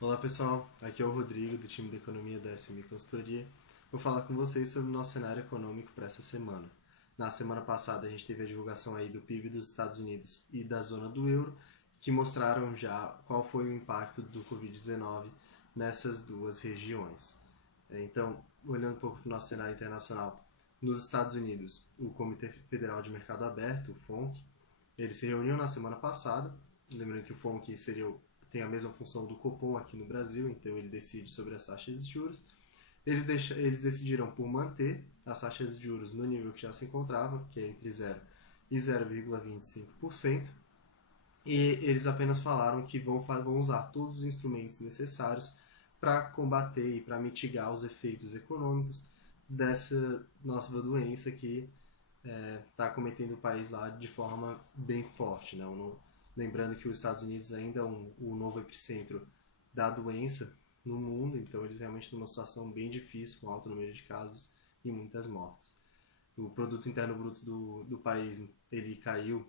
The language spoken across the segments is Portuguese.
Olá pessoal, aqui é o Rodrigo do time de Economia da SMI Consultoria. Vou falar com vocês sobre o nosso cenário econômico para essa semana. Na semana passada a gente teve a divulgação aí do PIB dos Estados Unidos e da zona do euro, que mostraram já qual foi o impacto do Covid-19 nessas duas regiões. Então, olhando um pouco para o nosso cenário internacional, nos Estados Unidos, o Comitê Federal de Mercado Aberto, o FONC, ele se reuniu na semana passada, lembrando que o FONC tem a mesma função do Copom aqui no Brasil, então ele decide sobre as taxas de juros. Eles decidiram por manter as taxas de juros no nível que já se encontrava, que é entre 0 e 0,25%, e eles apenas falaram que vão usar todos os instrumentos necessários para combater e para mitigar os efeitos econômicos dessa nossa doença que está acometendo o país lá de forma bem forte. Né? Lembrando que os Estados Unidos ainda é o novo epicentro da doença no mundo, então eles realmente estão numa situação bem difícil, com alto número de casos e muitas mortes. O produto interno bruto do país ele caiu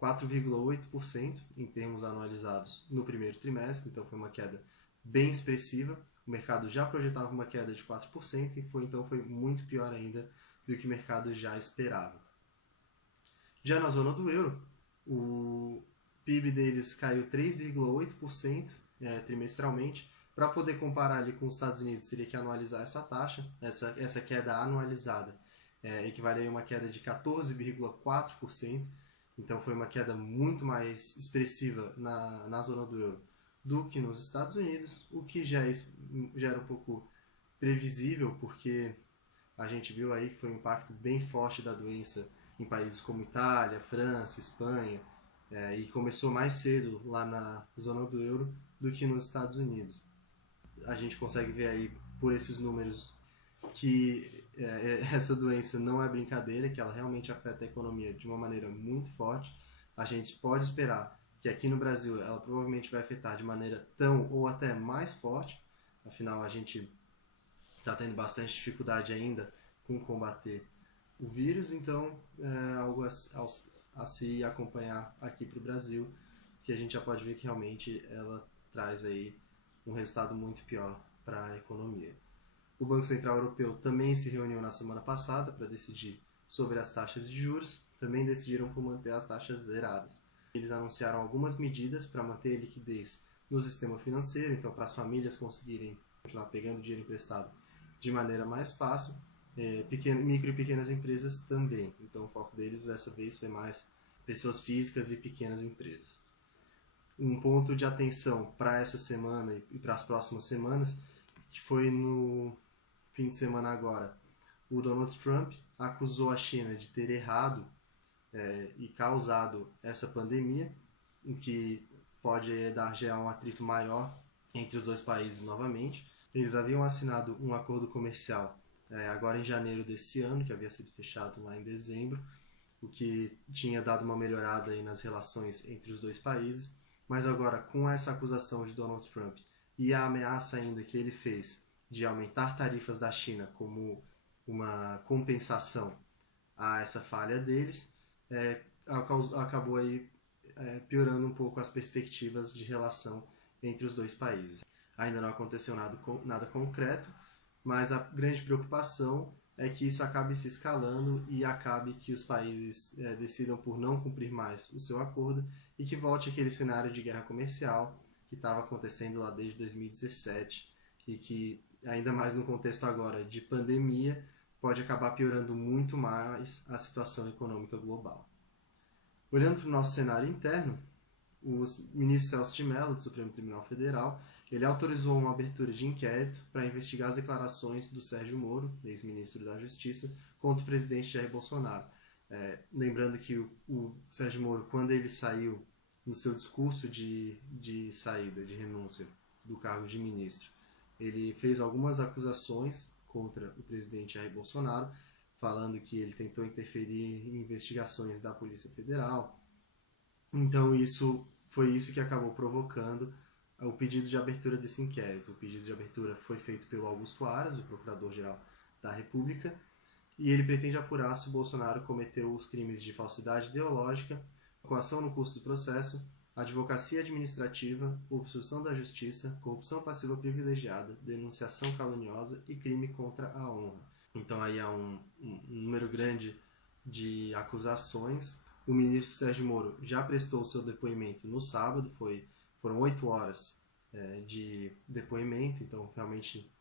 4,8% em termos anualizados no primeiro trimestre, então foi uma queda bem expressiva. O mercado já projetava uma queda de 4% e foi muito pior ainda do que o mercado já esperava. Já na zona do euro, o PIB deles caiu 3,8% trimestralmente. Para poder comparar ali com os Estados Unidos, teria que anualizar essa taxa, essa queda anualizada equivale a uma queda de 14,4%. Então foi uma queda muito mais expressiva na zona do euro do que nos Estados Unidos, o que já era um pouco previsível, porque a gente viu aí que foi um impacto bem forte da doença em países como Itália, França, Espanha, e começou mais cedo lá na zona do euro do que nos Estados Unidos. A gente consegue ver aí por esses números que essa doença não é brincadeira, que ela realmente afeta a economia de uma maneira muito forte. A gente pode esperar que aqui no Brasil ela provavelmente vai afetar de maneira tão ou até mais forte, afinal a gente está tendo bastante dificuldade ainda com combater o vírus, então é algo a se acompanhar aqui para o Brasil, que a gente já pode ver que realmente ela traz aí um resultado muito pior para a economia. O Banco Central Europeu também se reuniu na semana passada para decidir sobre as taxas de juros, também decidiram por manter as taxas zeradas. Eles anunciaram algumas medidas para manter a liquidez no sistema financeiro, então para as famílias conseguirem continuar pegando dinheiro emprestado de maneira mais fácil, micro e pequenas empresas também. Então o foco deles dessa vez foi mais pessoas físicas e pequenas empresas. Um ponto de atenção para essa semana e para as próximas semanas, que foi no fim de semana agora, o Donald Trump acusou a China de ter errado e causado essa pandemia, o que pode dar já um atrito maior entre os dois países novamente. Eles haviam assinado um acordo comercial agora em janeiro desse ano, que havia sido fechado lá em dezembro, o que tinha dado uma melhorada aí nas relações entre os dois países. Mas agora, com essa acusação de Donald Trump e a ameaça ainda que ele fez de aumentar tarifas da China como uma compensação a essa falha deles, acabou aí piorando um pouco as perspectivas de relação entre os dois países. Ainda não aconteceu nada concreto, mas a grande preocupação é que isso acabe se escalando e acabe que os países decidam por não cumprir mais o seu acordo e que volte aquele cenário de guerra comercial que estava acontecendo lá desde 2017 e que, ainda mais no contexto agora de pandemia, pode acabar piorando muito mais a situação econômica global. Olhando para o nosso cenário interno, o ministro Celso de Mello, do Supremo Tribunal Federal, ele autorizou uma abertura de inquérito para investigar as declarações do Sérgio Moro, ex-ministro da Justiça, contra o presidente Jair Bolsonaro. Lembrando que o Sérgio Moro, quando ele saiu no seu discurso de saída, de renúncia do cargo de ministro, ele fez algumas acusações contra o presidente Jair Bolsonaro, falando que ele tentou interferir em investigações da Polícia Federal. Então foi isso que acabou provocando o pedido de abertura desse inquérito. O pedido de abertura foi feito pelo Augusto Aras, o Procurador-Geral da República, e ele pretende apurar se o Bolsonaro cometeu os crimes de falsidade ideológica, coação no curso do processo, advocacia administrativa, obstrução da justiça, corrupção passiva privilegiada, denunciação caluniosa e crime contra a honra. Então aí há um número grande de acusações. O ministro Sérgio Moro já prestou seu depoimento no sábado, foram 8 horas de depoimento, então realmente,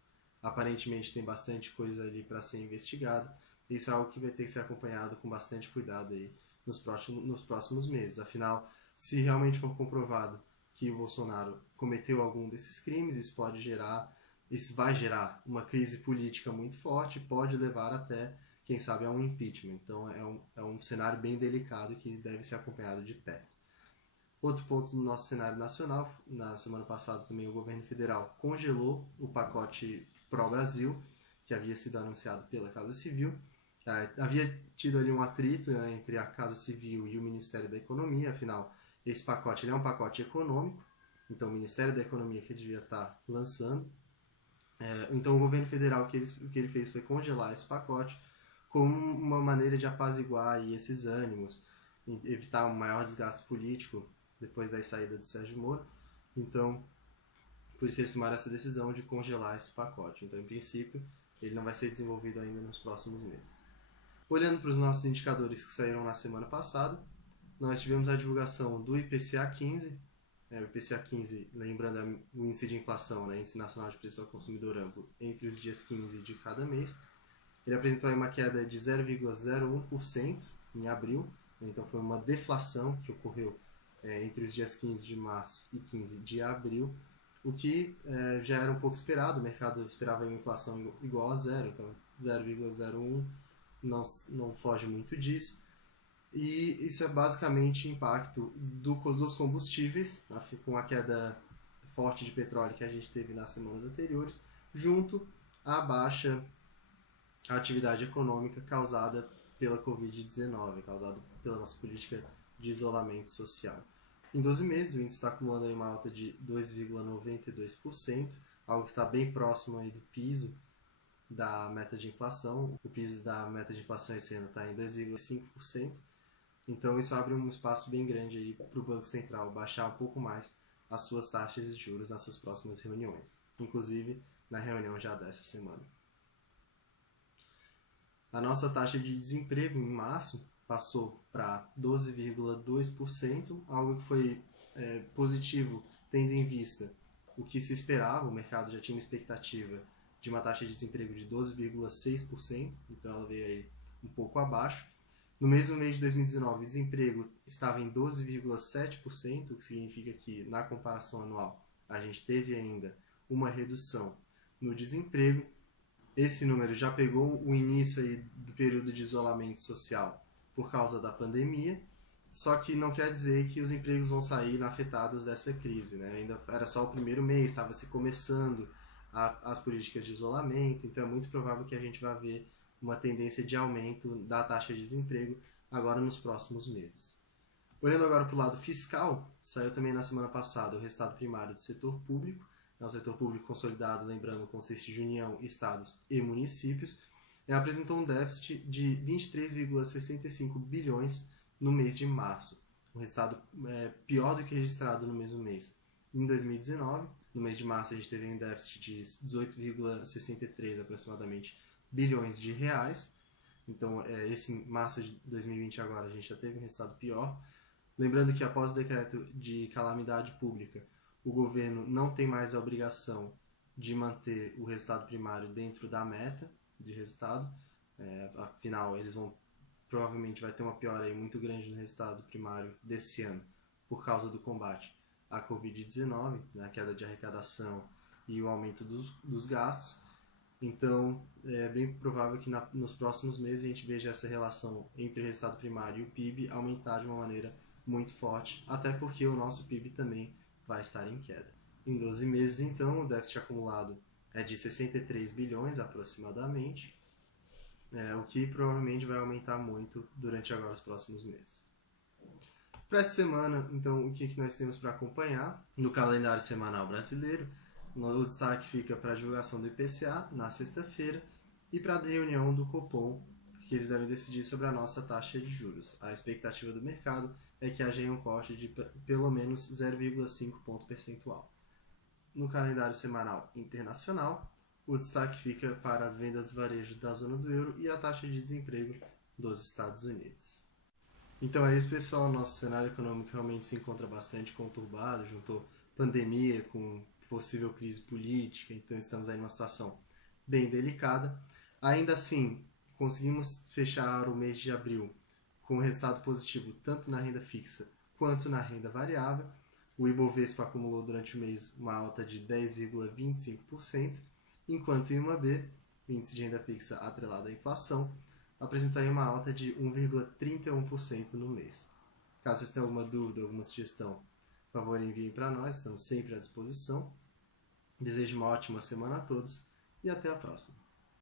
aparentemente tem bastante coisa ali para ser investigado. Isso é algo que vai ter que ser acompanhado com bastante cuidado aí nos próximos meses. Afinal, se realmente for comprovado que o Bolsonaro cometeu algum desses crimes, isso vai gerar uma crise política muito forte, pode levar até, quem sabe, a um impeachment. Então é um cenário bem delicado que deve ser acompanhado de perto. Outro ponto do nosso cenário nacional, na semana passada também o governo federal congelou o pacote pró-Brasil, que havia sido anunciado pela Casa Civil. Havia tido ali um atrito, né, entre a Casa Civil e o Ministério da Economia, afinal, esse pacote é um pacote econômico, então o Ministério da Economia que devia estar lançando. Então o governo federal, o que ele fez foi congelar esse pacote como uma maneira de apaziguar aí esses ânimos, evitar um maior desgaste político depois da saída do Sérgio Moro. Então, por isso eles tomaram essa decisão de congelar esse pacote. Então, em princípio, ele não vai ser desenvolvido ainda nos próximos meses. Olhando para os nossos indicadores que saíram na semana passada, nós tivemos a divulgação do IPCA 15. O IPCA 15, lembrando o índice de inflação, né, Índice Nacional de Preço ao Consumidor Amplo, entre os dias 15 de cada mês. Ele apresentou aí uma queda de 0,01% em abril, então foi uma deflação que ocorreu entre os dias 15 de março e 15 de abril, o que já era um pouco esperado. O mercado esperava uma inflação igual a zero, então 0,01 não foge muito disso. E isso é basicamente impacto dos combustíveis, com a queda forte de petróleo que a gente teve nas semanas anteriores, junto à baixa atividade econômica causada pela Covid-19, causada pela nossa política de isolamento social. Em 12 meses, o índice está acumulando aí uma alta de 2,92%, algo que está bem próximo aí do piso da meta de inflação. O piso da meta de inflação esse ano está em 2,5%. Então isso abre um espaço bem grande aí para o Banco Central baixar um pouco mais as suas taxas de juros nas suas próximas reuniões, inclusive na reunião já dessa semana. A nossa taxa de desemprego em março passou para 12,2%, algo que foi positivo, tendo em vista o que se esperava. O mercado já tinha uma expectativa de uma taxa de desemprego de 12,6%, então ela veio aí um pouco abaixo. No mesmo mês de 2019, o desemprego estava em 12,7%, o que significa que, na comparação anual, a gente teve ainda uma redução no desemprego. Esse número já pegou o início aí do período de isolamento social por causa da pandemia, só que não quer dizer que os empregos vão sair afetados dessa crise, né? Ainda era só o primeiro mês, estava se começando as políticas de isolamento, então é muito provável que a gente vá ver uma tendência de aumento da taxa de desemprego agora nos próximos meses. Olhando agora para o lado fiscal, saiu também na semana passada o resultado primário do setor público. O setor público consolidado, lembrando, consiste de União, Estados e municípios, apresentou um déficit de 23,65 bilhões no mês de março. Um resultado pior do que registrado no mesmo mês em 2019. No mês de março a gente teve um déficit de 18,63 aproximadamente bilhões de reais. Então, esse março de 2020 agora a gente já teve um resultado pior. Lembrando que após o decreto de calamidade pública, o governo não tem mais a obrigação de manter o resultado primário dentro da meta de resultado. Afinal, eles provavelmente vai ter uma piora aí muito grande no resultado primário desse ano por causa do combate à Covid-19, a queda de arrecadação e o aumento dos gastos. Então, é bem provável que nos próximos meses a gente veja essa relação entre o resultado primário e o PIB aumentar de uma maneira muito forte, até porque o nosso PIB também vai estar em queda. Em 12 meses, então, o déficit acumulado é de 63 bilhões aproximadamente, o que provavelmente vai aumentar muito durante agora os próximos meses. Para essa semana, então, o que nós temos para acompanhar no calendário semanal brasileiro? O destaque fica para a divulgação do IPCA na sexta-feira e para a reunião do Copom, que eles devem decidir sobre a nossa taxa de juros. A expectativa do mercado é é que haja um corte de pelo menos 0,5 ponto percentual. No calendário semanal internacional, o destaque fica para as vendas do varejo da zona do euro e a taxa de desemprego dos Estados Unidos. Então é isso, pessoal. Nosso cenário econômico realmente se encontra bastante conturbado, juntou pandemia com possível crise política, então estamos aí numa situação bem delicada. Ainda assim, conseguimos fechar o mês de abril com resultado positivo tanto na renda fixa quanto na renda variável. O Ibovespa acumulou durante o mês uma alta de 10,25%, enquanto o IMAB, o índice de renda fixa atrelado à inflação, apresentou aí uma alta de 1,31% no mês. Caso vocês tenham alguma dúvida, alguma sugestão, por favor enviem para nós, estamos sempre à disposição. Desejo uma ótima semana a todos e até a próxima.